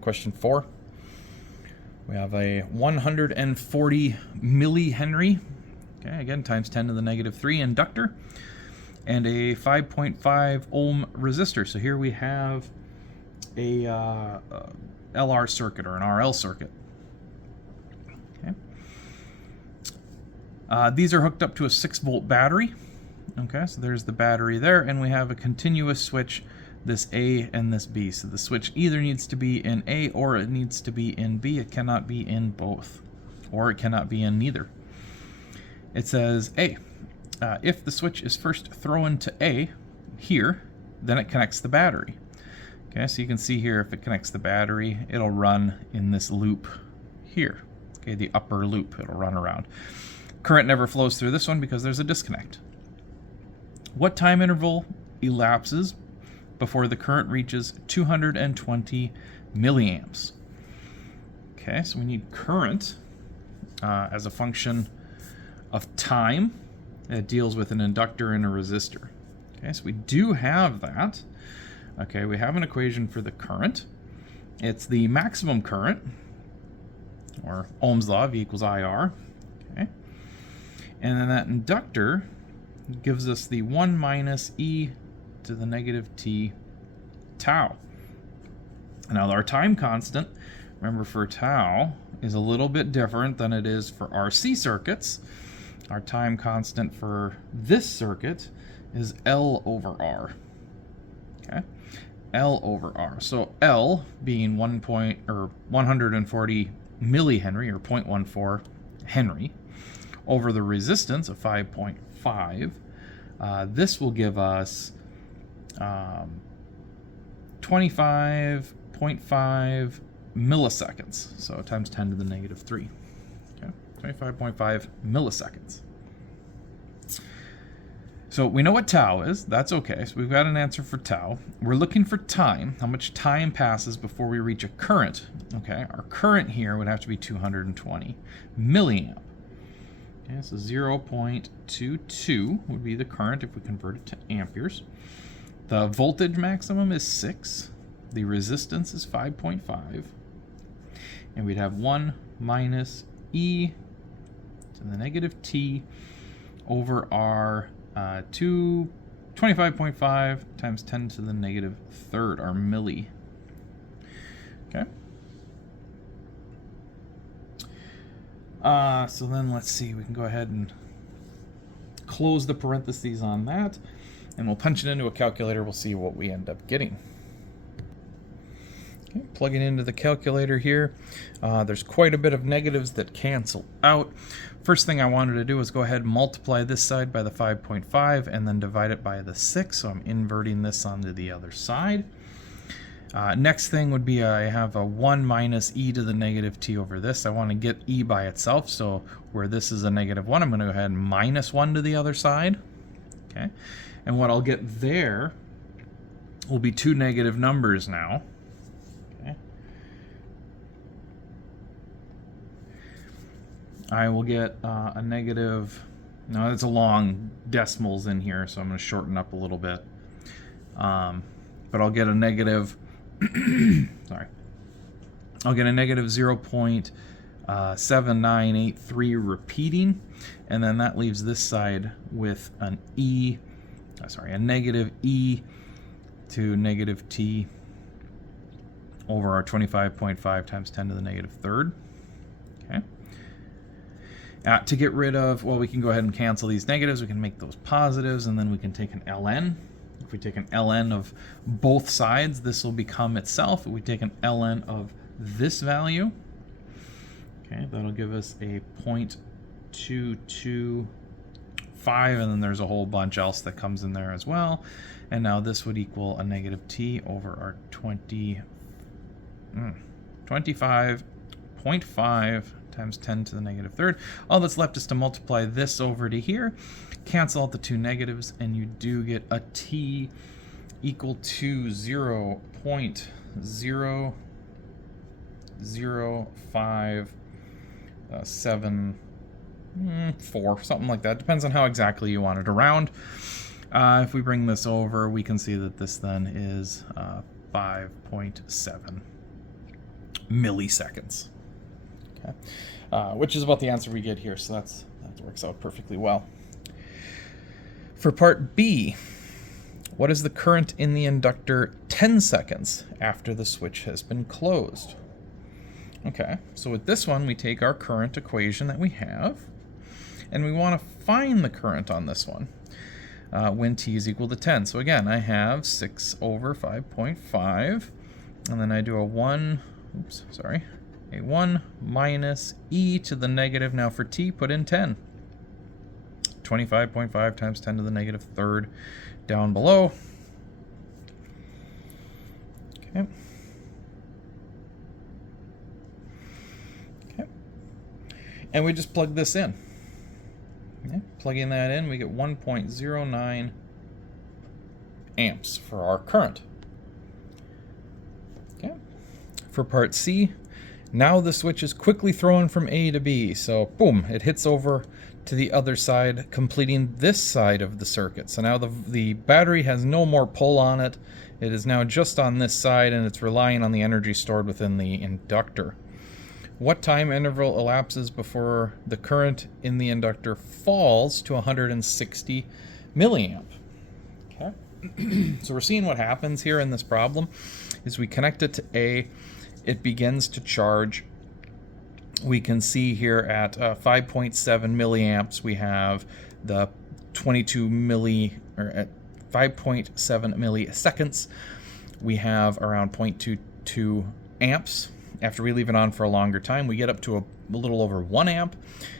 question 4. We have a 140 millihenry, okay, again times 10 to the negative 3 inductor, and a 5.5 ohm resistor. So here we have a LR circuit or an RL circuit. Okay. These are hooked up to a 6-volt battery. Okay, so there's the battery there, and we have a continuous switch, this A and this B. So the switch either needs to be in A or it needs to be in B. It cannot be in both, or it cannot be in neither. It says A. If the switch is first thrown to A here, then it connects the battery. Okay, so you can see here if it connects the battery, it'll run in this loop here. Okay, the upper loop, it'll run around. Current never flows through this one because there's a disconnect. What time interval elapses before the current reaches 220 milliamps? Okay, so we need current as a function of time. It deals with an inductor and a resistor. Okay, so we do have that. Okay, we have an equation for the current. It's the maximum current, or Ohm's law, V equals IR. Okay, and then that inductor gives us the 1 minus e to the negative t tau. Now our time constant, remember for tau, is a little bit different than it is for RC circuits. Our time constant for this circuit is L over R. Okay, L over R. So L being 140 millihenry or 0.14 Henry over the resistance of 5.5. This will give us 25.5 milliseconds. So times 10 to the negative 3. Okay, 25.5 milliseconds. So we know what tau is. That's okay. So we've got an answer for tau. We're looking for time. How much time passes before we reach a current? Okay, our current here would have to be 220 milliamp. Okay, so 0.22 would be the current if we convert it to amperes. The voltage maximum is 6. The resistance is 5.5. And we'd have 1 minus e to the negative t over our 25.5 times 10 to the negative third, our milli. Okay. So then let's see, we can go ahead and close the parentheses on that, and we'll punch it into a calculator. We'll see what we end up getting. Okay, plugging into the calculator here. There's quite a bit of negatives that cancel out. First thing I wanted to do was go ahead and multiply this side by the 5.5 and then divide it by the 6. So I'm inverting this onto the other side. Next thing would be I have a 1 minus e to the negative t over this. I want to get e by itself, so where this is a negative 1, I'm going to go ahead and minus 1 to the other side. Okay, and what I'll get there will be two negative numbers now. Okay, I will get a negative, no, it's a long decimals in here, so I'm going to shorten up a little bit. But I'll get a negative sorry, I'll get a negative 0.7983 repeating, and then that leaves this side with an a negative e to negative t over our 25.5 times 10 to the negative third. Okay. To get rid of, well, we can go ahead and cancel these negatives. We can make those positives, and then we can take an ln. If we take an ln of both sides, this will become itself. If we take an ln of this value, okay, that'll give us a 0.225, and then there's a whole bunch else that comes in there as well. And now this would equal a negative t over our 25.5 times 10 to the negative third. All that's left is to multiply this over to here, cancel out the two negatives, and you do get a t equal to 0.00574, something like that. Depends on how exactly you want it around. If we bring this over, we can see that this then is 5.7. milliseconds. Okay. Which is about the answer we get here, so that works out perfectly well. For part B, what is the current in the inductor 10 seconds after the switch has been closed? Okay, so with this one, we take our current equation that we have, and we want to find the current on this one when t is equal to 10. So again, I have 6 over 5.5, and then I do a 1 minus e to the negative. Now for t, put in 10. 25.5 times 10 to the negative third down below. Okay. Okay. And we just plug this in. Okay. Plugging that in, we get 1.09 amps for our current. Okay. For part C, now the switch is quickly thrown from A to B. So boom, it hits over to the other side, completing this side of the circuit. So now the battery has no more pull on it. It is now just on this side, and it's relying on the energy stored within the inductor. What time interval elapses before the current in the inductor falls to 160 milliamp? Okay. So we're seeing what happens here in this problem is we connect it to A, it begins to charge. We can see here at 5.7 milliamps, we have the at 5.7 milliseconds, we have around 0.22 amps. After we leave it on for a longer time, we get up to a little over 1 amp.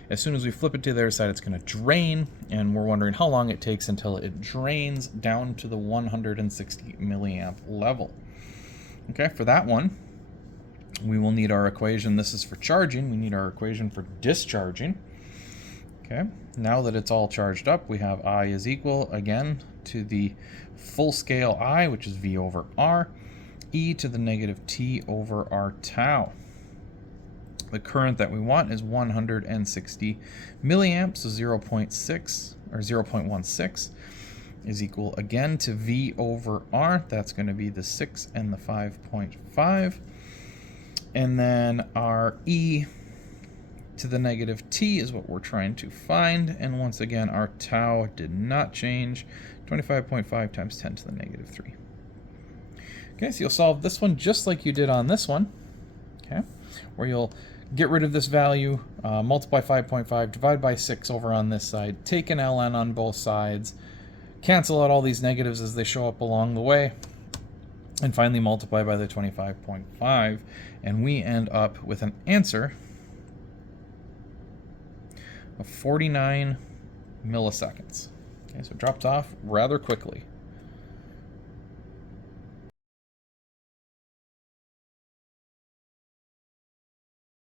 As soon as we flip it to the other side, it's going to drain, and we're wondering how long it takes until it drains down to the 160 milliamp level. Okay, for that one, we will need our equation. This is for charging. We need our equation for discharging. Okay, now that it's all charged up, we have I is equal, again, to the full scale I, which is V over R, e to the negative t over r tau. The current that we want is 160 milliamps, so 0.16 is equal again to V over R. That's going to be the 6 and the 5.5. And then our e to the negative t is what we're trying to find. And once again, our tau did not change. 25.5 times 10 to the negative 3. Okay, so you'll solve this one just like you did on this one, okay, where you'll get rid of this value, multiply 5.5, divide by 6 over on this side, take an ln on both sides, cancel out all these negatives as they show up along the way, and finally multiply by the 25.5, and we end up with an answer of 49 milliseconds. Okay, so it dropped off rather quickly.